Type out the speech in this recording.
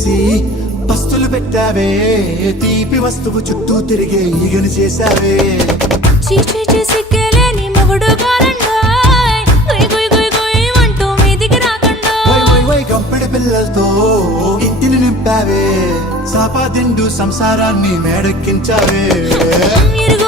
చేసి పస్తులు పెట్టావే, తీపి వస్తువు చుట్టూ తిరిగే ఈగని చేసావే. చీచీ సిగ్గలేని మొగుడు కాలండోయ్, గుయ్ గుయ్ గుయ్ గుయ్ అంటూ మీదికి రాకండోయ్. వై వై వై గంపెడి పిల్లలతో ఇంటిని నింపావే, సాపా దిండు సంసారాన్ని మేడెక్కించావే. మీరు